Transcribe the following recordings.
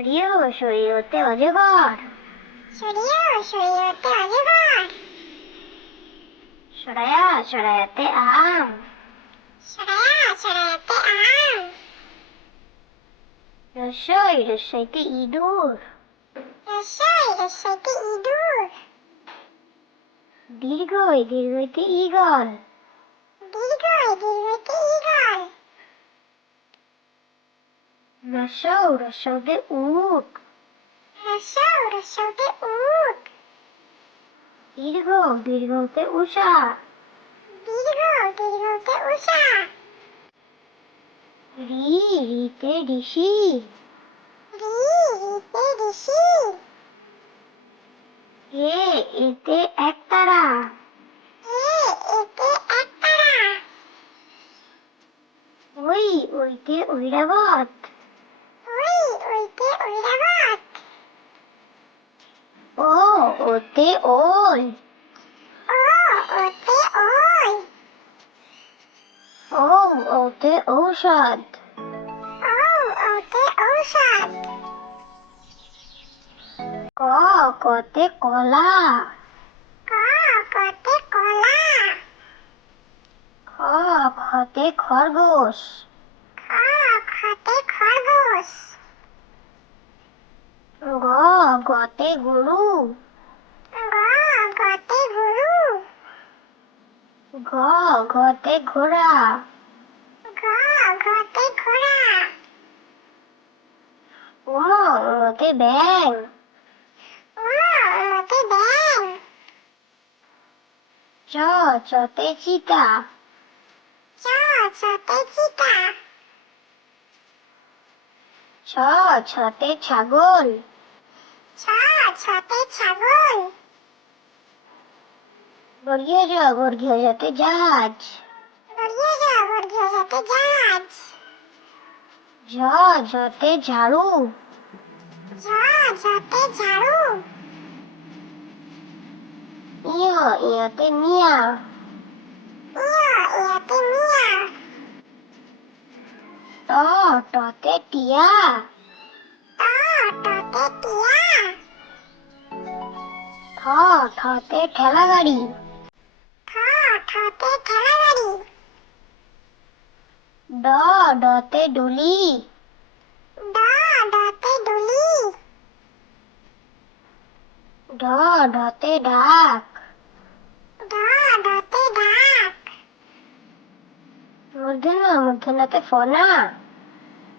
리아와 쇼이요 때 어제가 쇼리야 쇼리야 때 어제가 쇼라야 쇼라야 때 아암 쇼라야 쇼라야 때 아암 러쇼이 러쇼이 때 이돌 러쇼이 러쇼이 때 이돌 디르고이 디르고이 때 이걸 디르고이 디르고이 때 이걸 এতে একতারা এ এতে একতারা ওই ওইতে ঐরাবত ওই ওইতে ঐরাবত ও ওতে ওই ওম ওতে ঔষধ। ক কতে কলা। খতে খরগোশ। গ গতে গরু গ গতে গরু ঘ ঘতে ঘোড়া। ঘোড়া। ও ওতে ব্যাং ও ওতে ব্যাং চ চতে চিতা। চ চতে চিতা। ছ ছতে ছাগল। ছ ছতে ছাগল। যাতে জাহাজ গড়িয়ে যা গড়িয়ে যেতে জাহাজ ঝ ঝতে ঝাড়ু ঝ ঝতে ঝাড়ু ইয় ইয়তে মিয়া ইয়া ইয়াতে মিয়া ট টতে টিয়া ট টতে টিয়া ঠ ঠতে ঠেলা গাড়ি ঠতে ঠেলা গাড়ি ড ডতে ডুলি। ড ডতে ডুলি। ঢ ঢতে ঢাক ড ডতে ডাক। মূর্ধন্য মূর্ধন্যতে ফনা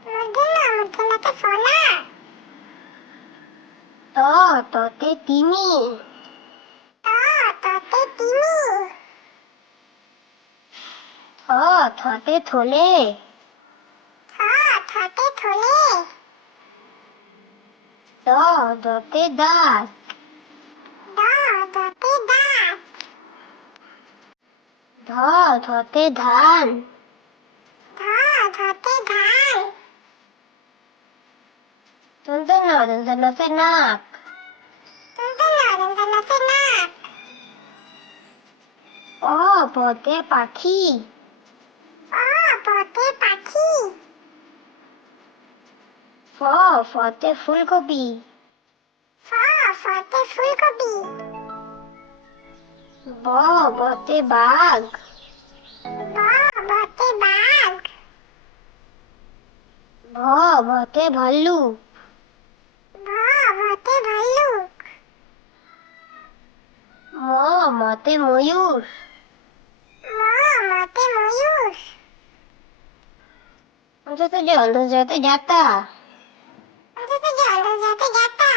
মূর্ধন্য মূর্ধন্যতে ফলা। ত ততে তিমি। থতে থলে। থতে থলে। দ দতে দাঁত ড দতে দাঁত ধ ধতে ধান। ধ ধতে ধান। দন্তন্য দন্তন্যতে নাক। অ পতে পাখি। পতে পাখি ফ ফতে ফুলকপি। ফ ফতে ফুলকপি। ব বতে বাঘ। ব বতে বাঘ। ভ ভতে ভাল্লুক। ভ ভতে ভাল্লুক। ম মতে ময়ূর। ম মতে ময়ূর। অন্তত যে অন্তর্জাতে যাতা অন্তত জল যেতে যাতা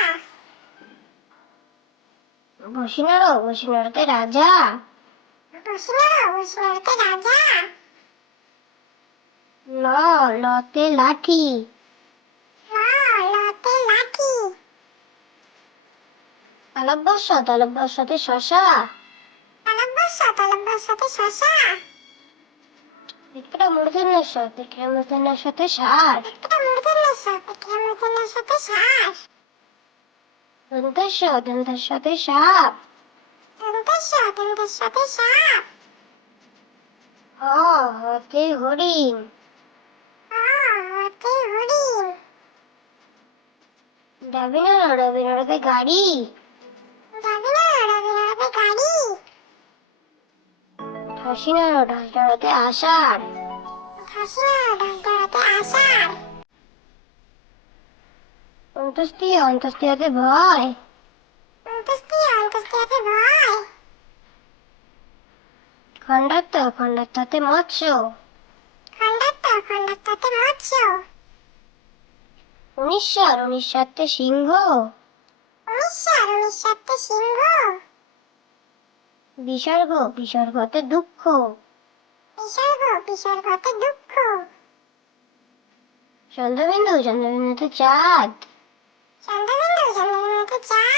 বসিনার বসিনারতে রাজা বসিনার বসিনারতে রাজা ল লতে লাঠি ল লতে লাঠি তালব্যস্য তালব্যস্যতে শশা তালব্যস্য তালব্যস্যতে শশা ষাট সাপ সাপ হ হতে হরিণ হতে হরিণ গাড়ি গাড়ি হাসিনা হাসিনা ঢালতে আষাঢ় অন্তস্তি অন্তস্তিয়াতে ভয় মৎস্য খণ্ডাত্ম খণ্ডাত্মতে মৎস্য উনিশ্বর উনিশ্বরতে সিংহ উনিশ্বর উনিশ্বরতে সিংহ। বিসর্গ বিসর্গতে দুঃখ। বিসর্গ বিসর্গতে দুঃখ। চন্দ্রবিন্দু চন্দ্রবিন্দুতে চাঁদ। চন্দ্রবিন্দু চন্দ্রবিন্দুতে চাঁদ।